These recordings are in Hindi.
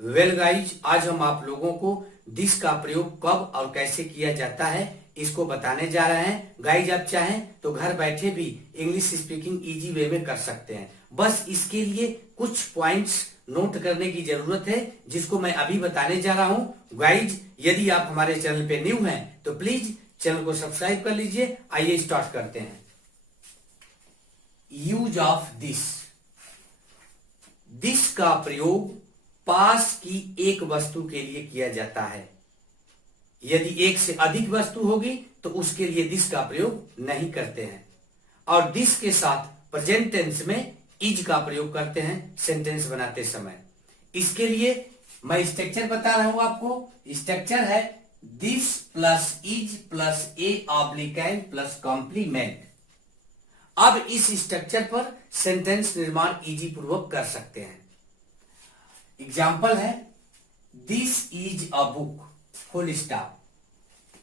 वेल गाइज, आज हम आप लोगों को दिस का प्रयोग कब और कैसे किया जाता है इसको बताने जा रहे हैं। गाइज, आप चाहें तो घर बैठे भी इंग्लिश स्पीकिंग इजी वे में कर सकते हैं। बस इसके लिए कुछ पॉइंट्स नोट करने की जरूरत है जिसको मैं अभी बताने जा रहा हूं। गाइज, यदि आप हमारे चैनल पे न्यू हैं तो प्लीज चैनल को सब्सक्राइब कर लीजिए। आइए स्टार्ट करते हैं। Use of this. दिस का प्रयोग पास की एक वस्तु के लिए किया जाता है। यदि एक से अधिक वस्तु होगी तो उसके लिए दिस का प्रयोग नहीं करते हैं। और दिस के साथ प्रेजेंट टेंस में इज का प्रयोग करते हैं सेंटेंस बनाते समय। इसके लिए मैं स्ट्रक्चर बता रहा हूं आपको। स्ट्रक्चर है this plus is plus a oblique N plus complement. अब इस स्ट्रक्चर पर सेंटेंस निर्माण इजी पूर्वक कर सकते हैं। एग्जाम्पल है this is a book, full stop.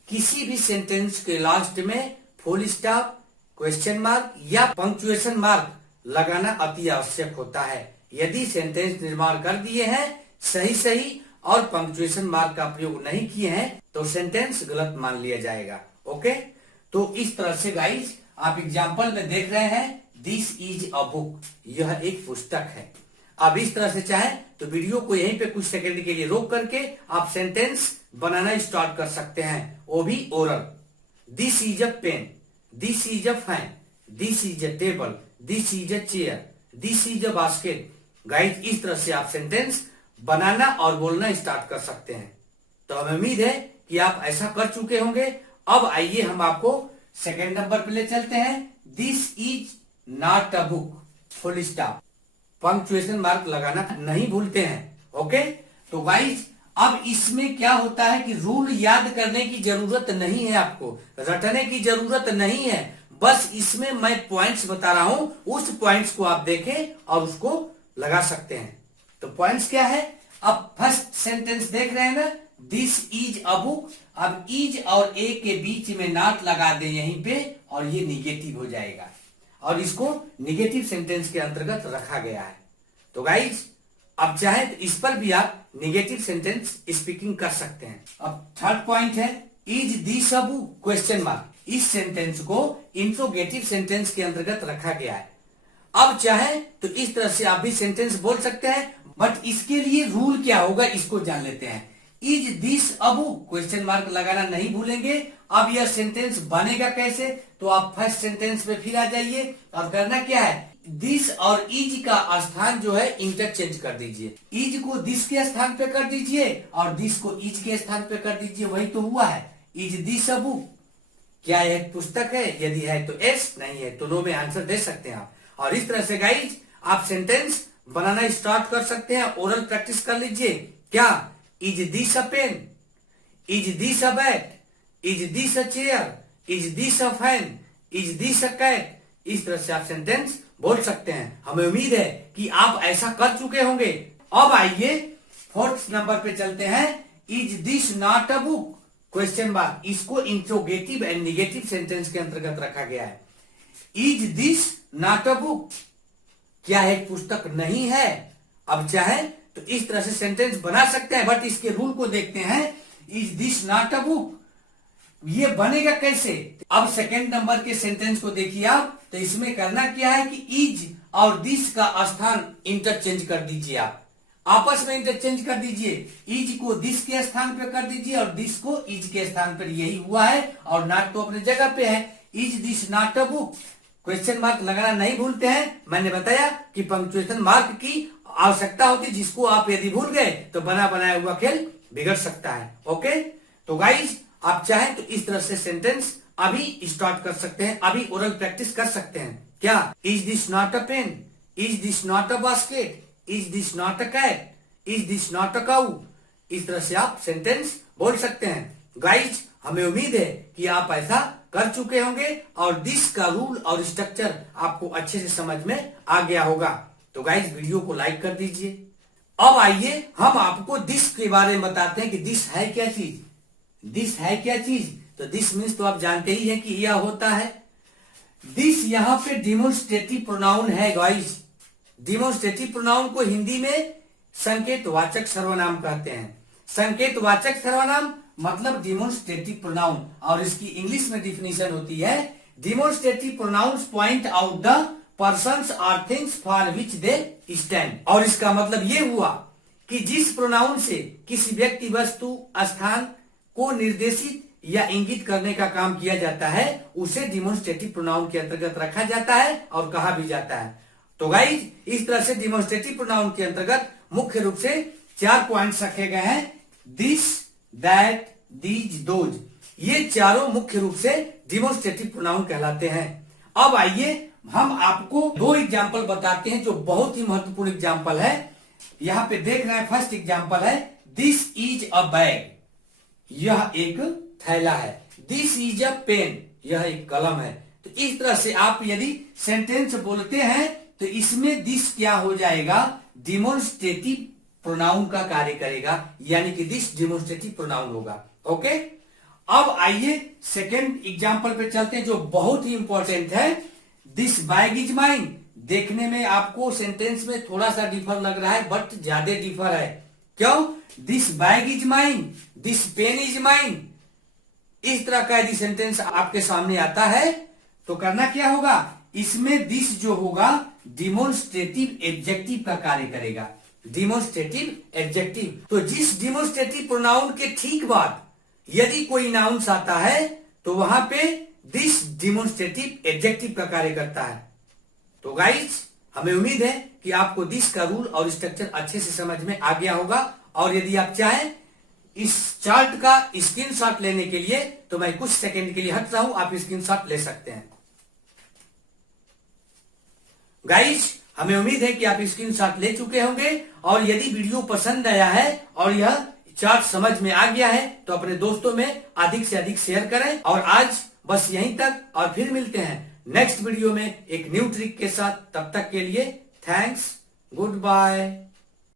किसी भी सेंटेंस के लास्ट में फुल स्टॉप, क्वेश्चन मार्क या पंक्चुएशन मार्क लगाना अति आवश्यक होता है। यदि सेंटेंस निर्माण कर दिए हैं सही और पंक्चुएशन मार्क का प्रयोग नहीं किए हैं तो सेंटेंस गलत मान लिया जाएगा। ओके, तो इस तरह से गाइज आप एग्जाम्पल में देख रहे हैं दिस इज अ बुक, यह एक पुस्तक है। अब इस तरह से चाहे तो वीडियो को यहीं पे कुछ सेकंड के लिए रोक करके आप सेंटेंस बनाना स्टार्ट कर सकते हैं, वो भी oral. This is a pen, this is a fan, this is a table, this is a chair, this is a basket. Guys, इस तरह से आप सेंटेंस बनाना और बोलना स्टार्ट कर सकते हैं। तो हमें उम्मीद है कि आप ऐसा कर चुके होंगे। अब आइए हम आपको सेकेंड नंबर पे ले चलते हैं। This is not a book, full stop. Punctuation mark लगाना नहीं भूलते हैं। ओके, तो गाइज अब इसमें क्या होता है कि रूल याद करने की जरूरत नहीं है, आपको रटने की जरूरत नहीं है। बस इसमें मैं पॉइंट्स बता रहा हूं, उस पॉइंट्स को आप देखें और उसको लगा सकते हैं। तो पॉइंट्स क्या है? अब फर्स्ट सेंटेंस देख रहे हैं ना, दिस इज अ बुक। अब इज और ए के बीच में नॉट लगा दे यहीं पे और ये निगेटिव हो जाएगा और इसको निगेटिव सेंटेंस के अंतर्गत रखा गया है। तो गाइज अब चाहे तो इस पर भी आप निगेटिव सेंटेंस स्पीकिंग कर सकते हैं। अब थर्ड पॉइंट है is this a book, question mark. इस सेंटेंस को इंट्रोगेटिव सेंटेंस के अंतर्गत रखा गया है। अब चाहे तो इस तरह से आप भी सेंटेंस बोल सकते हैं, बट इसके लिए रूल क्या होगा इसको जान लेते हैं। Is this a book, question mark लगाना नहीं भूलेंगे। अब यह सेंटेंस बनेगा कैसे? तो आप फर्स्ट सेंटेंस पे फिर आ जाइए और करना क्या है, दिस और इज का स्थान जो है इंटरचेंज कर दीजिए। इज को दिस के स्थान पे कर दीजिए और दिस को इज के स्थान पे कर दीजिए। वही तो हुआ है। इज दिस अ बुक, क्या यह एक पुस्तक है? यदि है तो एस, नहीं है तो नो में आंसर दे सकते हैं आप। और इस तरह से गाइज आप सेंटेंस बनाना स्टार्ट कर सकते हैं। ओरल प्रैक्टिस कर लीजिए। क्या? Is this a pen, is this a bat, is this a chair, is this a fan, is this a cat. इस तरह से आप सेंटेंस बोल सकते हैं। हमें उम्मीद है कि आप ऐसा कर चुके होंगे। अब आइए फोर्थ नंबर पे चलते हैं। Is this not a book, question mark. इसको इंट्रोगेटिव एंड निगेटिव सेंटेंस के अंतर्गत रखा गया है। Is this not a book, क्या एक पुस्तक नहीं है? अब चाहे तो इस तरह से सेंटेंस बना सकते हैं, बट इसके रूल को देखते हैं। Is this not a book, ये बनेगा कैसे? अब सेकेंड नंबर के सेंटेंस को देखिए आप। तो इसमें करना क्या है कि इज और दिस का स्थान इंटरचेंज कर दीजिए। आप आपस में इंटरचेंज कर दीजिए। इज को दिस के स्थान पे कर दीजिए और दिस को इज के स्थान पर। यही हुआ है और नॉट तो अपने जगह पे है। Is this not a book, question mark लगाना नहीं भूलते हैं। मैंने बताया कि पंक्चुएशन मार्क की आवश्यकता होती है, जिसको आप यदि भूल गए तो बना बनाया हुआ खेल बिगड़ सकता है। ओके, तो गाइज आप चाहें तो इस तरह से सेंटेंस अभी स्टार्ट कर सकते हैं, अभी ओरल प्रैक्टिस कर सकते हैं। क्या? Is this not a pen, is this not a basket, is this not a cat, is this not a cow. इस तरह से आप सेंटेंस बोल सकते हैं। गाइज हमें उम्मीद है कि आप ऐसा कर चुके होंगे और दिस का रूल और स्ट्रक्चर आपको अच्छे से समझ में आ गया होगा। तो गाइज वीडियो को लाइक कर दीजिए। अब आइए हम आपको दिस के बारे में बताते हैं कि दिस है क्या चीज। दिस है क्या चीज? तो दिस मीन्स तो आप जानते ही हैं कि यह होता है। दिस यहां पे डिमोन्स्ट्रेटिव प्रोनाउन है गाइस। डिमोन्स्ट्रेटिव प्रोनाउन को हिंदी में संकेतवाचक सर्वनाम कहते हैं। संकेतवाचक सर्वनाम मतलब डिमोन्स्ट्रेटिव प्रोनाउन, और इसकी इंग्लिश में डिफिनेशन होती है demonstrative pronouns point out the persons और things for which they stand. और इसका मतलब ये हुआ कि जिस प्रोनाउन से किसी व्यक्ति, वस्तु, स्थान को निर्देशित या इंगित करने का काम किया जाता है उसे डिमोन्स्ट्रेटिव प्रोनाउन के अंतर्गत रखा जाता है और कहा भी जाता है। तो गाइज, इस तरह से डिमोन्स्ट्रेटिव प्रोनाउन के अंतर्गत मुख्य रूप से 4 पॉइंट्स रखे गए हैं। दिस, दैट, दीज, दोज, ये चारों मुख्य रूप से डिमोन्स्ट्रेटिव प्रोनाउन कहलाते हैं। अब आइए हम आपको 2 एग्जाम्पल बताते हैं जो बहुत ही महत्वपूर्ण एग्जाम्पल है। यहां पे देख रहे हैं, फर्स्ट एग्जाम्पल है दिस इज अ बैग, यह एक थैला है। दिस इज अ पेन, यह एक कलम है। तो इस तरह से आप यदि सेंटेंस बोलते हैं तो इसमें दिस क्या हो जाएगा, डिमोन्स्ट्रेटिव प्रोनाउन का कार्य करेगा, यानी कि दिस डिमोन्स्ट्रेटिव प्रोनाउन होगा। ओके, अब आइए सेकेंड एग्जाम्पल पे चलते हैं जो बहुत ही इंपॉर्टेंट है। दिस बैग इज माइन, देखने में आपको सेंटेंस में थोड़ा सा डिफर लग रहा है बट ज्यादा डिफर है। क्यों? This bag is mine, this pen is mine, इस तरह का यदि सेंटेंस आपके सामने आता है तो करना क्या होगा, इसमें दिस जो होगा डिमोन्स्ट्रेटिव एडजेक्टिव का कार्य करेगा। डिमोन्स्ट्रेटिव एडजेक्टिव, तो जिस डिमोन्स्ट्रेटिव प्रोनाउन के ठीक बाद यदि कोई नाउंस आता है तो वहां पे दिस डिमोन्स्ट्रेटिव एडजेक्टिव का कार्य करता है। तो गाइज, हमें उम्मीद है कि आपको दिस का रूल और स्ट्रक्चर अच्छे से समझ में आ गया होगा। और यदि आप चाहें इस चार्ट का स्क्रीनशॉट लेने के लिए तो मैं कुछ सेकंड के लिए हट रहा हूं, आप स्क्रीनशॉट ले सकते हैं। गाइज, हमें उम्मीद है कि आप स्क्रीनशॉट ले चुके होंगे, और यदि वीडियो पसंद आया है और यह चार्ट समझ में आ गया है तो अपने दोस्तों में अधिक से अधिक शेयर करें। और आज बस यहीं तक, और फिर मिलते हैं नेक्स्ट वीडियो में एक न्यू ट्रिक के साथ। तब तक के लिए थैंक्स, गुड बाय।